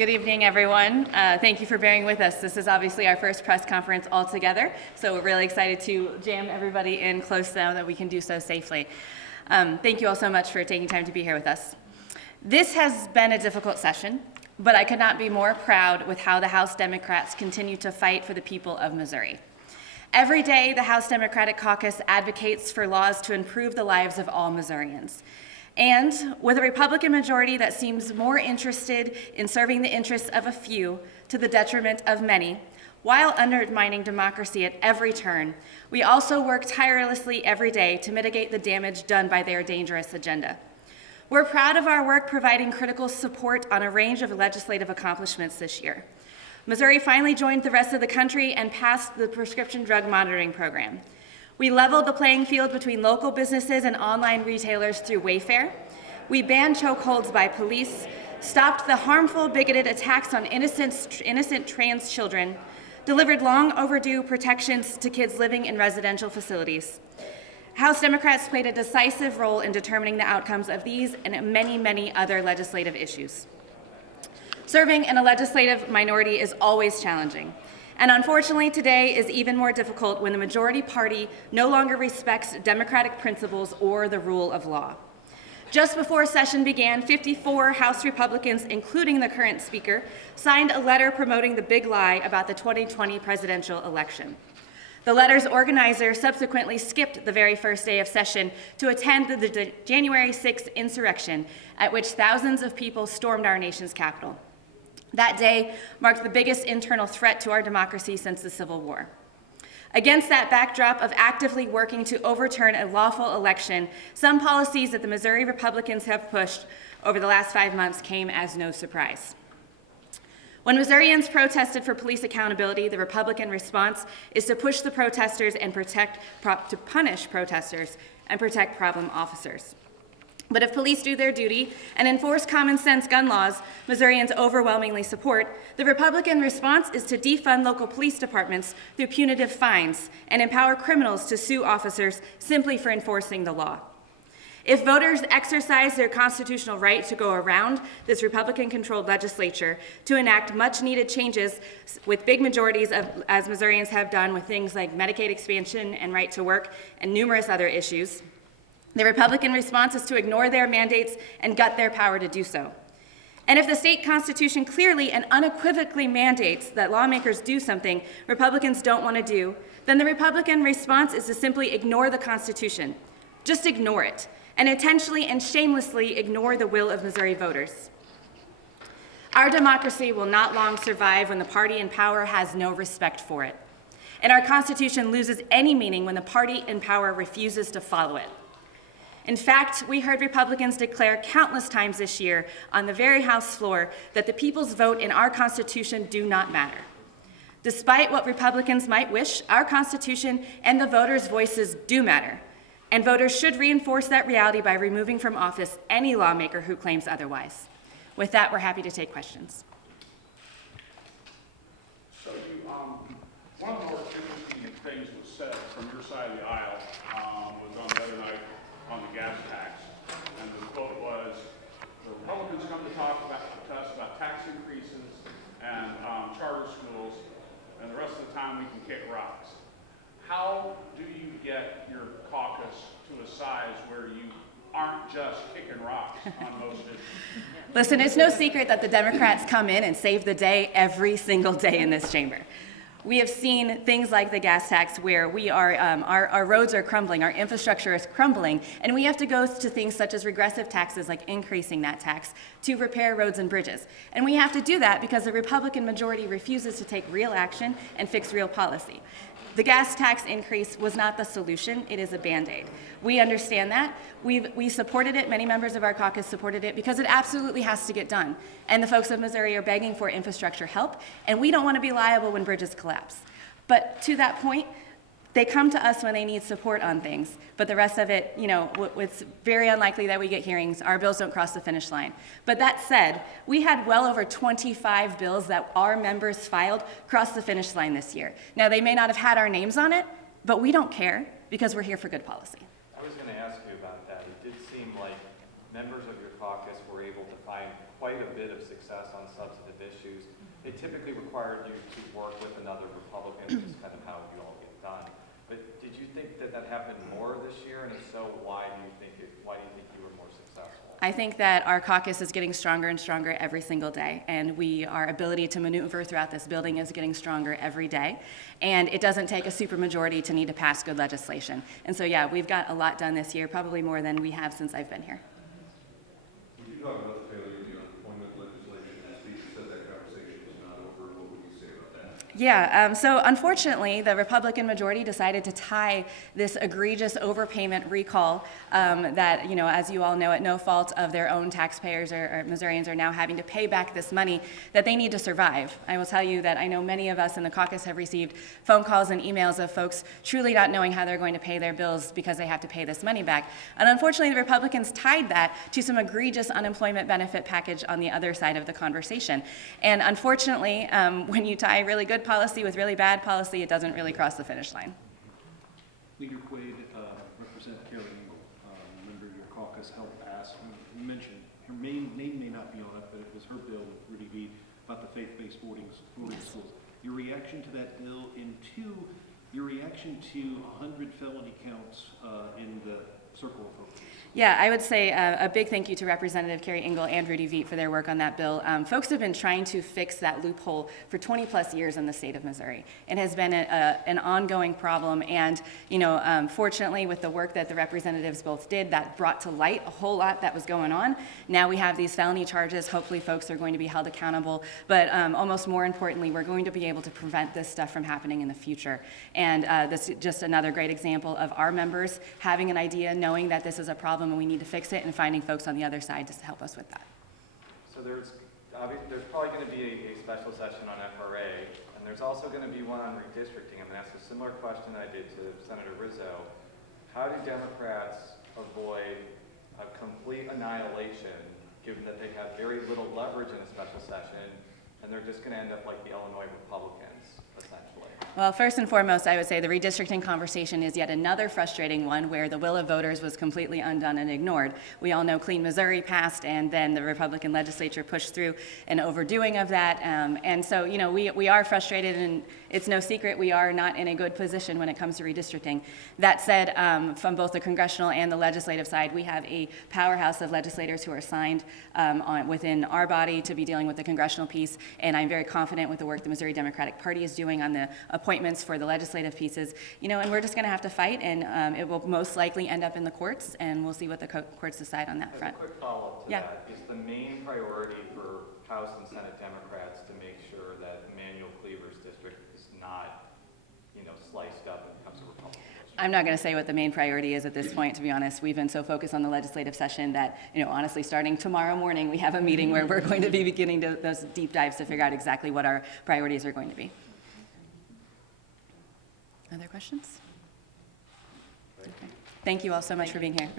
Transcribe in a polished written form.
Good evening, everyone. Thank you for bearing with us. This is obviously our first press conference all together, so we're really excited to jam everybody in close now that we can do so safely. Thank you all so much for taking time to be here with us. This has been a difficult session, but I could not be more proud with how the House Democrats continue to fight for the people of Missouri. Every day, the House Democratic Caucus advocates for laws to improve the lives of all Missourians. And with a Republican majority that seems more interested in serving the interests of a few to the detriment of many, while undermining democracy at every turn, we also work tirelessly every day to mitigate the damage done by their dangerous agenda. We're proud of our work providing critical support on a range of legislative accomplishments this year. Missouri finally joined the rest of the country and passed the prescription drug monitoring program. We leveled the playing field between local businesses and online retailers through Wayfair. We banned chokeholds by police, stopped the harmful, bigoted attacks on innocent trans children, delivered long overdue protections to kids living in residential facilities. House Democrats played a decisive role in determining the outcomes of these and many, many other legislative issues. Serving in a legislative minority is always challenging. And unfortunately, today is even more difficult when the majority party no longer respects democratic principles or the rule of law. Just before session began, 54 House Republicans, including the current Speaker, signed a letter promoting the big lie about the 2020 presidential election. The letter's organizer subsequently skipped the very first day of session to attend the January 6th insurrection, at which thousands of people stormed our nation's Capitol. That day marked the biggest internal threat to our democracy since the Civil War. Against that backdrop of actively working to overturn a lawful election, some policies that the Missouri Republicans have pushed over the last 5 months came as no surprise. When Missourians protested for police accountability, the Republican response is to push the protesters and to punish protesters and protect problem officers. But if police do their duty and enforce common sense gun laws Missourians overwhelmingly support, the Republican response is to defund local police departments through punitive fines and empower criminals to sue officers simply for enforcing the law. If voters exercise their constitutional right to go around this Republican-controlled legislature to enact much-needed changes with big majorities, as Missourians have done with things like Medicaid expansion and right to work and numerous other issues, the Republican response is to ignore their mandates and gut their power to do so. And if the state constitution clearly and unequivocally mandates that lawmakers do something Republicans don't want to do, then the Republican response is to simply ignore the Constitution. Just ignore it, and intentionally and shamelessly ignore the will of Missouri voters. Our democracy will not long survive when the party in power has no respect for it. And our Constitution loses any meaning when the party in power refuses to follow it. In fact, we heard Republicans declare countless times this year on the very House floor that the people's vote in our Constitution do not matter. Despite what Republicans might wish, our Constitution and the voters' voices do matter, and voters should reinforce that reality by removing from office any lawmaker who claims otherwise. With that, we're happy to take questions. So one of the more interesting things was said from your side of the aisle was on the other night on the gas tax, and the quote was, the Republicans come to talk to us about tax increases and charter schools, and the rest of the time we can kick rocks. How do you get your caucus to a size where you aren't just kicking rocks on most issues? Listen, it's no secret that the Democrats come in and save the day every single day in this chamber. We have seen things like the gas tax where we are, our roads are crumbling, our infrastructure is crumbling, and we have to go to things such as regressive taxes, like increasing that tax, to repair roads and bridges. And we have to do that because the Republican majority refuses to take real action and fix real policy. The gas tax increase was not the solution, it is a Band-Aid. We understand that. We supported it, many members of our caucus supported it because it absolutely has to get done. And the folks of Missouri are begging for infrastructure help, and we don't want to be liable when bridges collapse. But to that point, they come to us when they need support on things, but the rest of it, it's very unlikely that we get hearings. Our bills don't cross the finish line. But that said, we had well over 25 bills that our members filed cross the finish line this year. Now, they may not have had our names on it, but we don't care because we're here for good policy. I was going to ask you about that. It did seem like members of your caucus were able to find quite a bit of success success on substantive issues. It typically required you to work with another Republican, which is kind of how you all get done. But did you think that that happened more this year? And if so, why do you think you were more successful? I think that our caucus is getting stronger and stronger every single day, and our ability to maneuver throughout this building is getting stronger every day. And it doesn't take a supermajority to need to pass good legislation. And so, yeah, we've got a lot done this year, probably more than we have since I've been here. Would you talk about the failure of the unemployment legislation? The speaker said that conversation was not over. What would you say about that? Yeah, so unfortunately, the Republican majority decided to tie this egregious overpayment recall that, as you all know, at no fault of their own taxpayers or Missourians are now having to pay back this money that they need to survive. I will tell you that I know many of us in the caucus have received phone calls and emails of folks truly not knowing how they're going to pay their bills because they have to pay this money back. And unfortunately, the Republicans tied that to some egregious unemployment benefit package on the other side of the conversation. And unfortunately, when you tie really good policy with really bad policy, it doesn't really cross the finish line. Leader Quaid, Representative Carrie Engel, member of your caucus, helped pass. You mentioned her name may not be on it, but it was her bill with Rudy Veed about the faith-based boarding schools. Your reaction to that bill, and two, your reaction to 100 felony counts in the circle of focus. Yeah, I would say a big thank you to Representative Carrie Engel and Rudy Veet for their work on that bill. Folks have been trying to fix that loophole for 20 plus years in the state of Missouri. It has been an ongoing problem, and fortunately with the work that the representatives both did, that brought to light a whole lot that was going on. Now we have these felony charges. Hopefully folks are going to be held accountable, but almost more importantly, we're going to be able to prevent this stuff from happening in the future. And this is just another great example of our members having an idea, knowing that this is a problem and we need to fix it, and finding folks on the other side to help us with that. So there's probably going to be a special session on FRA, and there's also going to be one on redistricting. I'm going to ask a similar question I did to Senator Rizzo. How do Democrats avoid a complete annihilation, given that they have very little leverage in a special session, and they're just going to end up like the Illinois Republicans, essentially? Well, first and foremost, I would say the redistricting conversation is yet another frustrating one where the will of voters was completely undone and ignored. We all know Clean Missouri passed, and then the Republican legislature pushed through an overdoing of that. And so, we are frustrated, and it's no secret we are not in a good position when it comes to redistricting. That said, from both the congressional and the legislative side, we have a powerhouse of legislators who are assigned within our body to be dealing with the congressional piece, and I'm very confident with the work the Missouri Democratic Party is doing on the appointments for the legislative pieces, and we're just going to have to fight, and it will most likely end up in the courts, and we'll see what the courts decide on that front. As a quick follow-up to Yeah. that, is the main priority for House and Senate Democrats to make sure that Emanuel Cleaver's district is not, sliced up and becomes a Republican district? I'm not going to say what the main priority is at this point, to be honest. We've been so focused on the legislative session that, honestly, starting tomorrow morning, we have a meeting where we're going to be beginning those deep dives to figure out exactly what our priorities are going to be. Other questions? Okay. Thank you all so much for being here.